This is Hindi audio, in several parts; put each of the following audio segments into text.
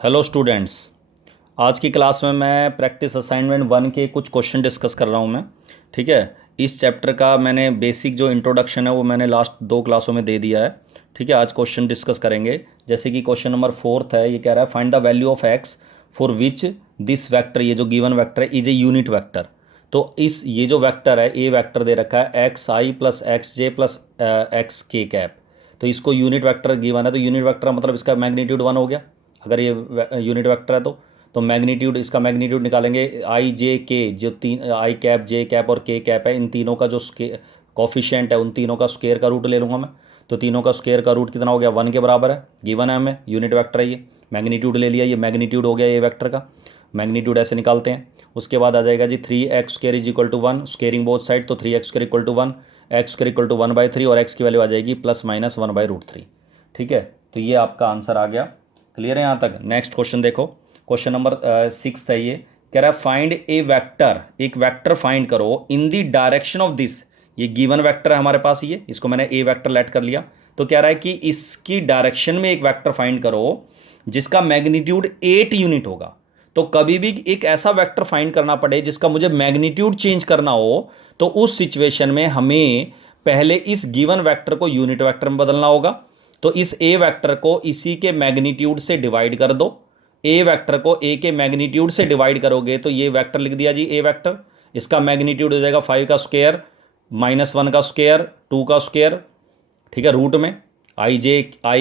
Hello students. आज की क्लास में मैं प्रैक्टिस असाइनमेंट 1 के कुछ क्वेश्चन डिस्कस कर रहा हूँ मैं। ठीक है। इस चैप्टर का मैंने बेसिक जो इंट्रोडक्शन है वो मैंने लास्ट 2 क्लासों में दे दिया है। ठीक है, आज क्वेश्चन डिस्कस करेंगे। जैसे कि क्वेश्चन नंबर 4 है, ये कह रहा है find the value of x for which this vector, ये जो गिवन वैक्टर है, इज ए यूनिट वैक्टर। तो ये जो वैक्टर है, ए वैक्टर दे रखा है एक्स आई प्लस एक्स जे प्लस एक्स के कैप। तो इसको यूनिट वैक्टर गिवन है, तो यूनिट वैक्टर मतलब इसका मैग्नीट्यूड 1 हो गया। अगर ये यूनिट वेक्टर है तो मैग्नीट्यूड, इसका मैग्नीट्यूड निकालेंगे आई जे के, जो तीन आई कैप जे कैप और के कैप है, इन तीनों का जो कॉफिशिएंट है उन तीनों का स्क्वायर का रूट ले लूँगा मैं। तो तीनों का स्क्वायर का रूट कितना हो गया, 1 के बराबर है। गिवन है हमें, यूनिट वेक्टर है ये। मैग्नीट्यूड ले लिया, ये मैग्नीट्यूड हो गया ये वेक्टर का। मैग्नीट्यूड ऐसे निकालते हैं। उसके बाद आ जाएगा जी 3x² is equal to 1, squaring both side, तो 3x² equal to 1, x² equal to 1/3 और x की वैल्यू आ जाएगी ±1/√3। ठीक है, तो ये आपका आंसर आ गया। क्लियर है यहाँ तक। नेक्स्ट क्वेश्चन देखो, क्वेश्चन नंबर 6 है। ये कह रहा है फाइंड ए वेक्टर, एक वेक्टर फाइंड करो in the direction of this. ये गिवन वेक्टर है हमारे पास, ये इसको मैंने ए वेक्टर लेट कर लिया। तो कह रहा है कि इसकी डायरेक्शन में एक वेक्टर फाइंड करो जिसका मैग्नीट्यूड 8 यूनिट होगा। तो कभी भी एक ऐसा वेक्टर फाइंड करना पड़े जिसका मुझे मैग्नीट्यूड चेंज करना हो, तो उस सिचुएशन में हमें पहले इस गिवन वेक्टर को यूनिट वेक्टर में बदलना होगा। तो इस ए वेक्टर को इसी के मैग्नीट्यूड से डिवाइड कर दो। ए वेक्टर को ए के मैग्नीट्यूड से डिवाइड करोगे तो ये वेक्टर लिख दिया जी ए वेक्टर। इसका मैग्नीट्यूड हो जाएगा 5 का स्क्वायर -1 का स्क्वायर 2 का स्क्वायर। ठीक है, रूट में आई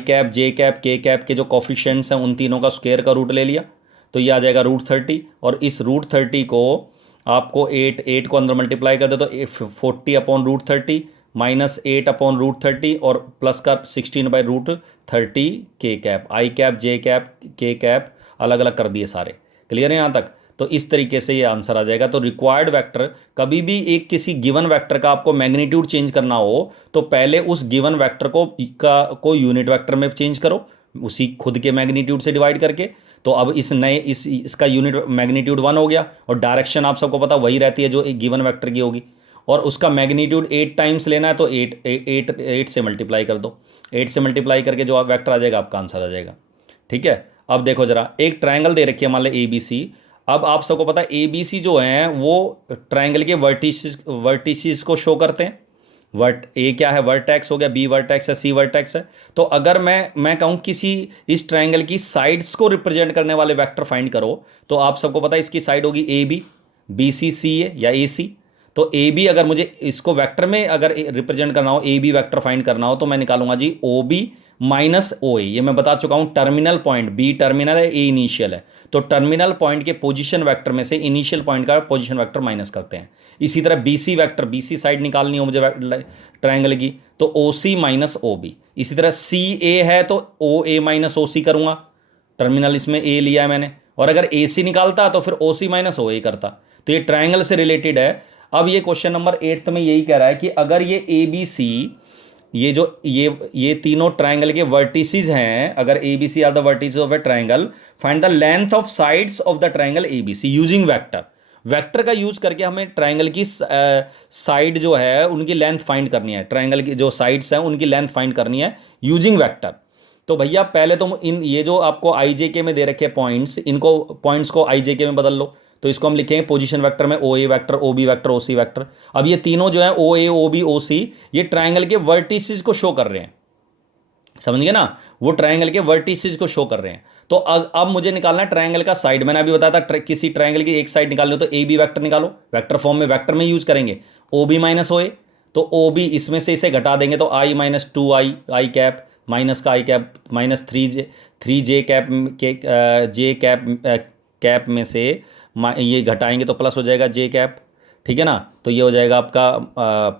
कैप जे कैप के कैप के जो कॉफिशिएंट्स हैं उन तीनों का स्क्वायर का रूट ले लिया। तो ये आ जाएगा √30, और इस √30 को आपको 8 को अंदर मल्टीप्लाई कर दो तो 40/√30 -8/√30 और प्लस का 16/√30 के कैप, आई कैप जे कैप के कैप अलग अलग कर दिए सारे। क्लियर है यहाँ तक। तो इस तरीके से ये आंसर आ जाएगा। तो रिक्वायर्ड वेक्टर, कभी भी एक किसी गिवन वेक्टर का आपको मैग्नीट्यूड चेंज करना हो तो पहले उस गिवन वेक्टर को यूनिट वेक्टर में चेंज करो, उसी खुद के मैग्नीट्यूड से डिवाइड करके। तो अब इसका यूनिट मैग्नीट्यूड 1 हो गया, और डायरेक्शन आप सबको पता वही रहती है जो एक गिवन वेक्टर की होगी। और उसका मैग्नीट्यूड 8 टाइम्स लेना है तो 8 से मल्टीप्लाई कर दो। 8 से मल्टीप्लाई करके जो वेक्टर आ जाएगा आपका आंसर आ जाएगा। ठीक है, अब देखो जरा, एक ट्रायंगल दे रखी है मान लो ABC। अब आप सबको पता है ABC जो है वो ट्रायंगल के वर्टिसेस को शो करते हैं। ए क्या है, वर्टेक्स हो गया, बी वर्टेक्स है, सी वर्टेक्स है। तो अगर मैं कहूँ किसी इस ट्रायंगल की साइड्स को रिप्रेजेंट करने वाले वेक्टर फाइंड करो, तो आप सबको पता है इसकी साइड होगी AB, BC CA या AC। तो AB अगर मुझे इसको वेक्टर में अगर रिप्रेजेंट करना हो, AB वेक्टर फाइंड करना हो, तो मैं निकालूंगा जी OB माइनस OA। ये मैं बता चुका हूं, टर्मिनल पॉइंट, B टर्मिनल है, A इनिशियल है। तो टर्मिनल पॉइंट के पोजीशन वेक्टर में से इनिशियल पॉइंट का पोजीशन वेक्टर माइनस करते हैं। इसी तरह BC वेक्टर, BC साइड निकालनी हो मुझे ट्रायंगल की, तो OC माइनस OB। इसी तरह CA है तो OA माइनस OC करूंगा, टर्मिनल इसमें A लिया है मैंने। और अगर AC निकालता तो फिर OC माइनस OA करता। तो ये ट्रायंगल से रिलेटेड है। अब ये क्वेश्चन नंबर 8 में यही कह रहा है कि अगर ये ABC, ये जो ये तीनों ट्रायंगल के वर्टिसेस हैं, अगर ABC are the vertices of a triangle, find the length of sides of the triangle ABC using vector. Vector का यूज करके हमें ट्रायंगल की साइड जो है उनकी लेंथ फाइंड करनी है, ट्रायंगल की जो साइड्स हैं उनकी लेंथ फाइंड करनी है यूजिंग वेक्टर। तो भैया पहले तो इन ये जो आपको IJK में दे रखे पॉइंट्स, इनको पॉइंट्स को IJK में बदल लो। तो इसको हम लिखेंगे पोजीशन वेक्टर में OA vector, OB vector, OC vector. अब ये तीनों जो है OA OB OC, ये ट्रायंगल के वर्टिसेस को शो कर रहे हैं, समझ गए ना, वो ट्रायंगल के वर्टिसेस को शो कर रहे हैं। तो अब मुझे निकालना है ट्रायंगल का साइड। मैंने अभी बताया था किसी ट्रायंगल की एक साइड निकालनी हो तो AB वेक्टर निकालो, वेक्टर फॉर्म में वेक्टर में यूज करेंगे। OB माइनस OA, तो OB इसमें से इसे घटा देंगे तो I minus 2I I cap minus का आई कैप माइनस 3J कैप के J कैप में से ये घटाएंगे तो प्लस हो जाएगा J कैप। ठीक है ना, तो ये हो जाएगा आपका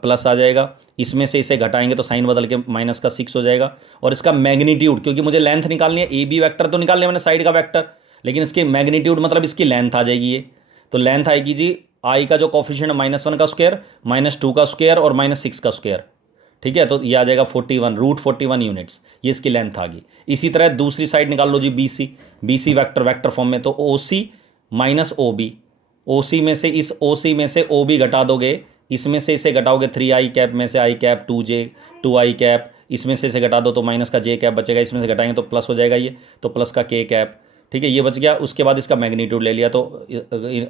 प्लस आ जाएगा। इसमें से इसे घटाएंगे तो साइन बदल के -6 हो जाएगा। और इसका मैग्नीट्यूड, क्योंकि मुझे लेंथ निकालनी है, AB वेक्टर तो निकाल लिया मैंने साइड का वेक्टर, लेकिन इसके मैग्नीट्यूड मतलब इसकी लेंथ आ जाएगी ये। तो लेंथ आएगी जी I का जो कॉफिशिएंट -1 का स्क्वायर, -2 का स्क्वायर और -6 का स्क्वायर। ठीक है, तो ये आ जाएगा 41, √41 यूनिट्स, ये इसकी लेंथ आ गई। इसी तरह दूसरी साइड निकाल लो जी BC वेक्टर, वेक्टर फॉर्म में, तो OC माइनस OB, OC में से इस OC में से OB घटा दोगे, इसमें से इसे घटाओगे 3I कैप में से I कैप 2I कैप, इसमें से इसे घटा दो तो माइनस का J कैप बचेगा, इसमें से घटाएंगे तो प्लस हो जाएगा ये, तो प्लस का K कैप। ठीक है, ये बच गया। उसके बाद इसका मैग्नीट्यूड ले लिया, तो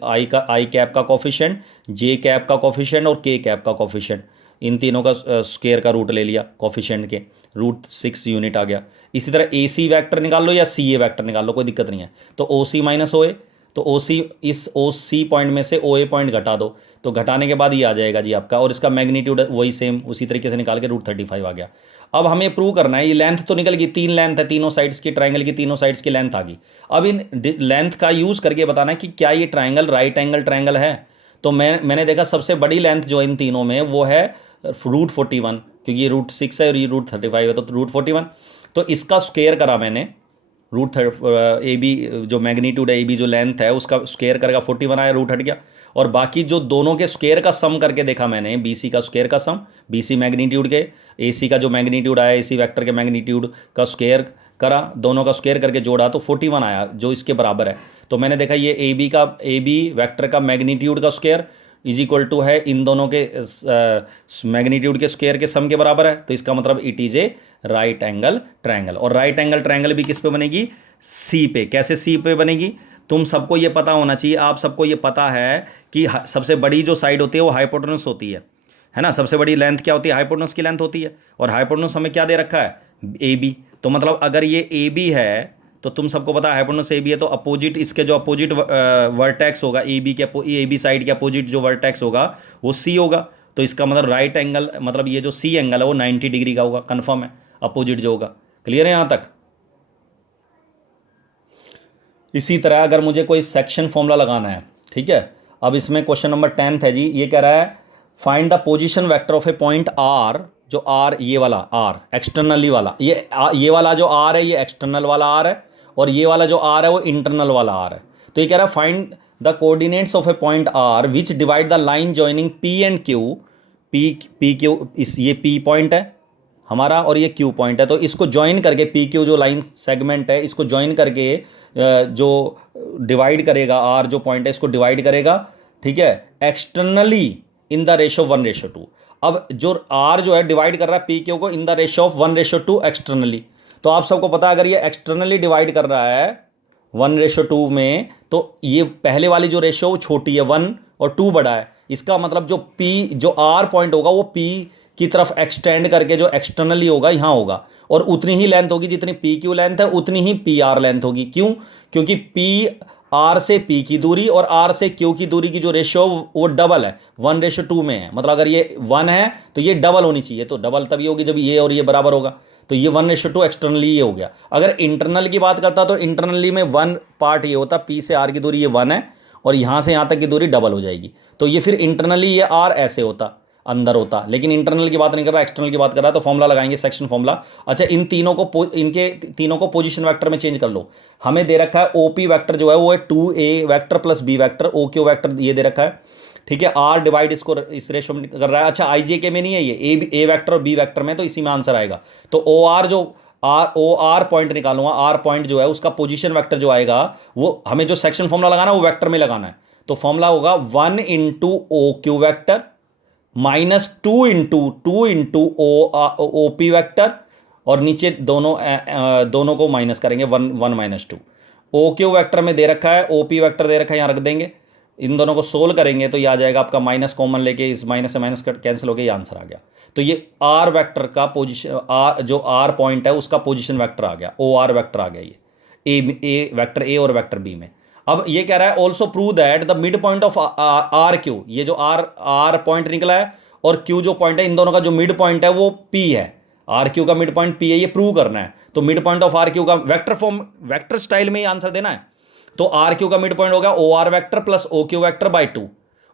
आई कैप का कोफिशिएंट, जे कैप का कोफिशिएंट और के कैप का कोफिशिएंट, इन तीनों का स्क्वायर का रूट ले लिया कोफिशिएंट के, √6 यूनिट आ गया। इसी तरह ए सी वैक्टर निकाल लो या सी ए वैक्टर निकाल लो, कोई दिक्कत नहीं है। तो ओ सी माइनस ओ ए, तो ओ सी, इस ओ सी पॉइंट में से ओ ए पॉइंट घटा दो, तो घटाने के बाद ये आ जाएगा जी आपका, और इसका मैग्नीट्यूड वही सेम उसी तरीके से निकाल के √35 आ गया। अब हमें प्रूव करना है, ये लेंथ तो निकल गई, 3 लेंथ है तीनों साइड्स की, ट्राइंगल की तीनों साइड्स की लेंथ आ गई। अब इन लेंथ का यूज़ करके बताना है कि क्या ये ट्राइंगल राइट एंगल ट्राइंगल है। तो मैंने देखा सबसे बड़ी लेंथ जो इन तीनों में वो है √41, क्योंकि ये √6 है और ये √35 है, तो √41। तो इसका स्क्वायर करा मैंने, ए बी जो मैग्नीट्यूड है, ए बी जो लेंथ है उसका स्क्वायर करेगा 41 आया, रूट हट गया। और बाकी जो दोनों के स्क्वायर का सम करके देखा मैंने, बी सी का स्क्वायर का सम, बी सी मैग्नीट्यूड के, ए सी का जो मैग्नीट्यूड आया ए सी वैक्टर के मैग्नीट्यूड का स्क्वायर करा, दोनों का स्क्वायर करके जोड़ा तो 41 आया, जो इसके बराबर है। तो मैंने देखा ये ए बी वैक्टर का मैग्नीट्यूड का स्क्वायर इज इक्वल टू है इन दोनों के मैग्नीट्यूड के स्क्वायर के सम के बराबर है। तो इसका मतलब it is a right angle triangle. और राइट एंगल ट्रायंगल भी किस पे बनेगी? सी पे। कैसे सी पे बनेगी? तुम सबको ये पता होना चाहिए, आप सबको ये पता है कि सबसे बड़ी जो साइड होती है वो हाइपोटेनस होती है ना। सबसे बड़ी लेंथ क्या होती है? हाइपोटेनस की लेंथ होती है। और हाइपोटेनस हमें क्या दे रखा है? A B. तो मतलब अगर ये ए बी है तो तुम सबको पता है हाइपोटेनस ए बी है, तो अपोजिट, इसके जो अपोजिट वर्टेक्स होगा ए बी साइड के अपोजिट जो वर्टेक्स होगा वो सी होगा। तो इसका मतलब राइट एंगल, मतलब ये जो सी एंगल है वो 90 डिग्री का होगा, कन्फर्म है, अपोजिट जो होगा। क्लियर है यहाँ तक? इसी तरह अगर मुझे कोई सेक्शन फॉर्मूला लगाना है, ठीक है, अब इसमें क्वेश्चन नंबर 10 है जी, ये कह रहा है find the position vector of a point R, जो आर, ये वाला आर एक्सटर्नली वाला, ये वाला जो आर है ये एक्सटर्नल वाला आर है, और ये वाला जो आर है वो इंटरनल वाला आर है। तो ये कह रहा है find the coordinates of a point R which divide the line joining P and Q. P Q, ये पी पॉइंट है हमारा और ये क्यू पॉइंट है, तो इसको ज्वाइन करके पी क्यू जो लाइन सेगमेंट है इसको ज्वाइन करके जो डिवाइड करेगा, आर जो पॉइंट है इसको डिवाइड करेगा, ठीक है, एक्सटर्नली इन द रेशो 1:2। अब जो आर जो है डिवाइड कर रहा है पी क्यू को in the ratio of 1:2 externally. तो आप सबको पता है अगर ये एक्सटर्नली डिवाइड कर रहा है 1:2 में, तो ये पहले वाली जो रेशो वो छोटी है, 1 और 2 बड़ा है। इसका मतलब जो पी, जो आर पॉइंट होगा वो पी की तरफ एक्सटेंड करके जो एक्सटर्नली होगा यहाँ होगा, और उतनी ही लेंथ होगी जितनी पी क्यू लेंथ है, उतनी ही पी आर लेंथ होगी। क्यों? क्योंकि पी आर से पी की दूरी और आर से क्यू की दूरी की जो रेशियो वो डबल है, 1:2 में है। मतलब अगर ये 1 है तो ये डबल होनी चाहिए, तो डबल तभी होगी जब ये और ये बराबर होगा। तो ये 1:2 एक्सटर्नली ये हो गया। अगर इंटरनल की बात करता तो इंटरनली में 1 पार्ट ये होता, पी से आर की दूरी ये 1 है और यहाँ से यहाँ तक की दूरी डबल हो जाएगी, तो ये फिर इंटरनली ये आर ऐसे होता, अंदर होता। लेकिन इंटरनल की बात नहीं कर रहा, एक्सटर्नल की बात कर रहा है। तो फॉर्मूला लगाएंगे, सेक्शन फॉर्मूला। अच्छा, इनके तीनों को पोजीशन वेक्टर में चेंज कर लो। हमें दे रखा है ओपी वेक्टर जो है वो है 2a vector plus B vector, O Q vector ये दे रखा है, ठीक है। आर डिवाइड इसको इस रेशो में कर रहा है। अच्छा, आई जे के में नहीं है ये, ए वेक्टर और बी वेक्टर में, तो इसी में आंसर आएगा। तो ओ आर जो ओ आर पॉइंट निकालूंगा, आर पॉइंट जो है उसका पोजीशन वेक्टर जो आएगा वो हमें जो सेक्शन फॉर्मूला लगाना है वो वेक्टर में लगाना है। तो फॉर्मूला होगा 1 × O Q vector -2 × O P vector, और नीचे दोनों को माइनस करेंगे, 1 - 2। ओ क्यू वैक्टर में दे रखा है, ओ पी वैक्टर दे रखा है, यहाँ रख देंगे। इन दोनों को सोल्व करेंगे तो ये आ जाएगा आपका माइनस कॉमन लेके, इस माइनस से माइनस कैंसिल हो गया, ये आंसर आ गया। तो ये आर वेक्टर का पोजीशन, आर जो आर पॉइंट है उसका पोजीशन वेक्टर आ गया, ओ आर वेक्टर आ गया ये ए वेक्टर ए और वेक्टर बी में। अब ये कह रहा है also prove that the mid point of R Q, ये जो आर पॉइंट निकला है और क्यू जो पॉइंट है, इन दोनों का जो मिड पॉइंट है वो पी है, आर क्यू का मिड पॉइंट पी है, ये प्रूव करना है। तो mid point of R Q का वेक्टर फॉर्म, वेक्टर स्टाइल में ही आंसर देना है। तो आर क्यू का मिड पॉइंट होगा O R vector plus O Q vector by 2।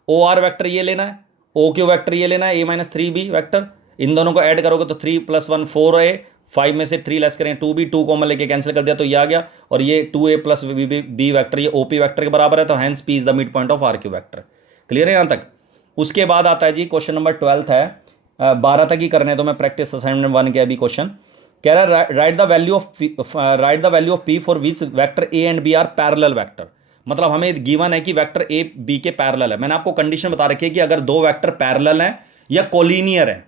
O R vector ये लेना है, ओ क्यू वेक्टर ये लेना है, a - 3b वेक्टर। इन दोनों को ऐड करोगे तो 3 + 1 4a, 5 में से 3 लेस करें 2b, 2 कॉमन लेके कैंसिल कर दिया तो ये आ गया। और ये 2a + b वेक्टर ये ओपी वेक्टर के बराबर है, तो hence P is the mid point of R Q vector. Clear है यहाँ तक? उसके बाद आता है जी क्वेश्चन नंबर 12 है, 12 तक ही करने, तो मैं प्रैक्टिस असाइनमेंट 1 के अभी क्वेश्चन कह रहा है write the value of P for which vector A and B are parallel vector. मतलब हमें गिवन है कि वेक्टर ए बी के पैरेलल है। मैंने आपको कंडीशन बता रखी है कि अगर दो वेक्टर पैरेलल हैं या कोलिनियर है,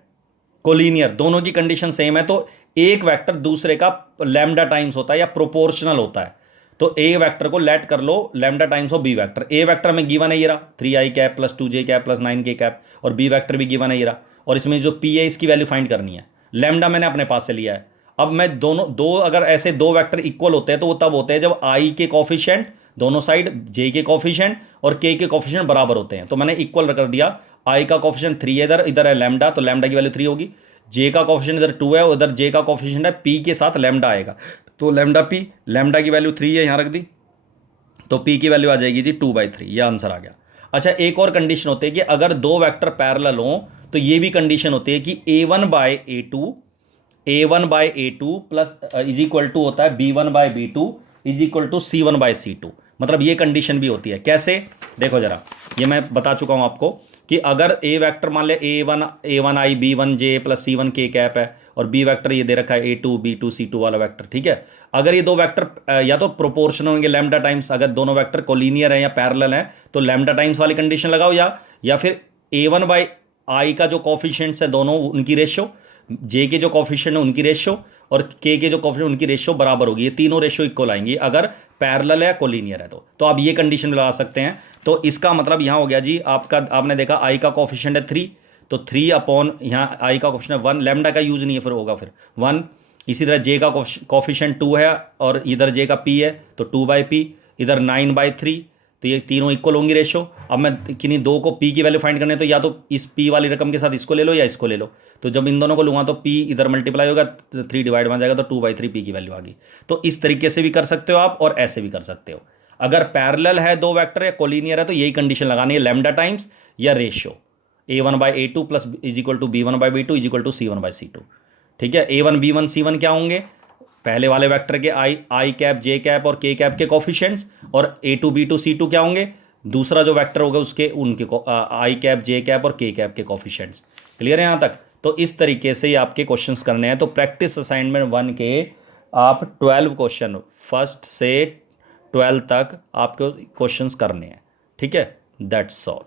कोलिनियर दोनों की कंडीशन सेम है, तो एक वेक्टर दूसरे का लैम्डा टाइम्स होता है या प्रोपोर्शनल होता है। तो ए वेक्टर को लेट कर लो lambda times of B vector. A vector में गिवन है ये रहा 3i cap plus 2j cap plus 9k cap, और बी वेक्टर भी गिवन है ये रहा, और इसमें जो पी है इसकी वैल्यू फाइंड करनी है। लैम्डा मैंने अपने पास से लिया है। अब मैं दो अगर ऐसे दो वेक्टर इक्वल होते हैं तो वो तब होते हैं जब आई के कॉफिशिएंट दोनों साइड, जे के कॉफिशिएंट और के कॉफिशिएंट बराबर होते हैं। तो मैंने इक्वल कर दिया, आई का कॉफिशिएंट 3 है, इधर इधर है लैम्डा, तो लैम्डा की वैल्यू 3 होगी। जे का कॉफिशिएंट इधर 2 है, उधर जे का कॉफिशिएंट है पी के साथ लैम्डा आएगा, तो लैम्डा पी, लैम्डा की वैल्यू 3 है, यहाँ रख दी, तो पी की वैल्यू आ जाएगी जी 2/3। ये आंसर आ गया। अच्छा, एक और कंडीशन होती है कि अगर दो वेक्टर पैरेलल हों तो ये भी कंडीशन होती है कि a1/a2 plus is equal to होता है b1/b2 is equal to c1/c2। मतलब ये कंडीशन भी होती है। कैसे, देखो जरा, ये मैं बता चुका हूं आपको कि अगर ए वेक्टर मान ले a1i b1j plus c1k cap है, और बी वेक्टर ये दे रखा है a2 b2 c2 वाला वेक्टर, ठीक है। अगर ये दो वेक्टर या तो प्रोपोर्शनल होंगे लैम्डा टाइम्स, अगर दोनों वेक्टर कोलिनियर है या पैरेलल है तो लैम्डा टाइम्स वाली कंडीशन लगाओ, या फिर a1/i का जो कॉफिशिएंट्स है दोनों उनकी रेशियो, जे के जो कॉफिशिएंट है उनकी रेशियो, और के जो कॉफिशिएंट उनकी रेशियो बराबर होगी। ये तीनों रेशियो इक्वल आएंगी अगर पैरेलल है कोलिनियर है तो आप ये कंडीशन लगा सकते हैं। तो इसका मतलब यहाँ हो गया जी आपका, आपने देखा आई का कॉफिशिएंट है 3, तो 3 अपॉन यहाँ आई का कॉफिशिएंट 1, लैम्डा का यूज नहीं है, फिर होगा फिर 1। इसी तरह जे का कॉफिशिएंट 2 है और इधर जे का पी है तो 2/p, इधर 9/3, तो ये तीनों इक्वल होंगी रेशो। अब मैं किन्हीं दो को पी की वैल्यू फाइंड करने, तो या तो इस पी वाली रकम के साथ इसको ले लो या इसको ले लो। तो जब इन दोनों को लूँगा तो पी इधर मल्टीप्लाई होगा, 3 डिवाइड में जाएगा, तो 2/3 पी की वैल्यू आ गई। तो इस तरीके से भी कर सकते हो आप और ऐसे भी कर सकते हो। अगर पैरेलल है दो वेक्टर या कोलिनियर है तो यही कंडीशन लगानी है, लैम्डा टाइम्स या ratio a1/a2 plus is equal to b1/b2 is equal to c1/c2। ठीक है, a1 b1 c1 क्या होंगे, पहले वाले वेक्टर के आई कैप जे कैप और के कैप के कॉफिशिएंट्स, और a2 b2 c2 क्या होंगे, दूसरा जो वेक्टर होगा उसके उनके आई कैप जे कैप और के कैप के कॉफिशिएंट्स। क्लियर है यहाँ तक। तो इस तरीके से ये आपके क्वेश्चंस करने हैं। तो प्रैक्टिस असाइनमेंट 1 के आप 12 क्वेश्चन 1 से 12 तक आपको क्वेश्चंस करने हैं। ठीक है, दैट्स ऑल।